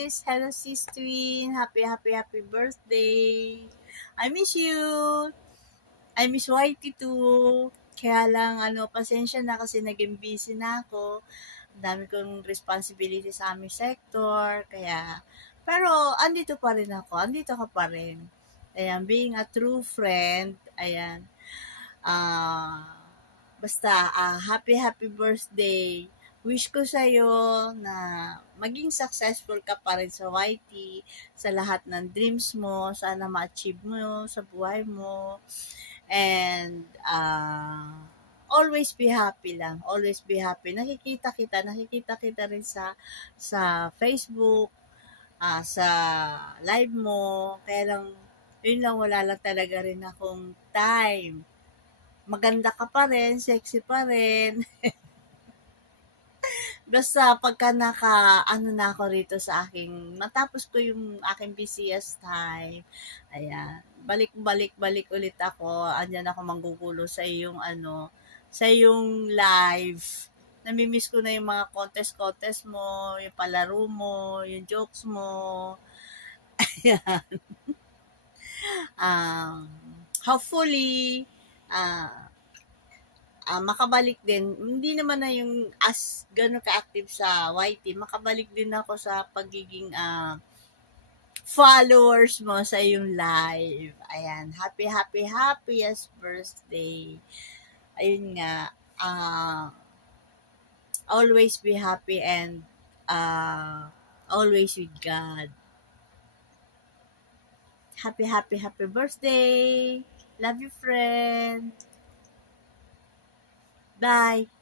sis. Hello, sis Twin. Happy birthday. I miss you. I miss YT too. Kaya lang, pasensya na kasi naging busy na ako. Ang dami kong responsibility sa aming sector. Pero andito pa rin ako. Andito ka pa rin. Ayan, being a true friend. Ayan. Basta, happy birthday. Wish ko sa'yo na maging successful ka pa rin sa YT, sa lahat ng dreams mo, sana ma-achieve mo sa buhay mo. And, always be happy lang. Always be happy. Nakikita kita rin sa Facebook, sa live mo. Kaya lang, yun lang, wala lang talaga rin akong time. Maganda ka pa rin, sexy pa rin. Basta pagka na ako rito sa matapos ko yung aking busiest time, ayan, balik ulit ako, andyan ako manggugulo sa iyong live. Namimiss ko na yung mga contest mo, yung palaro mo, yung jokes mo. Ayan. Hopefully, ah, makabalik din. Hindi naman na yung as gano'n ka-active sa YT, makabalik din ako sa pagiging followers mo sa iyong live. Ayan, happiest birthday. Ayun nga, always be happy and always with God. Happy birthday. Love you, friend. Bye.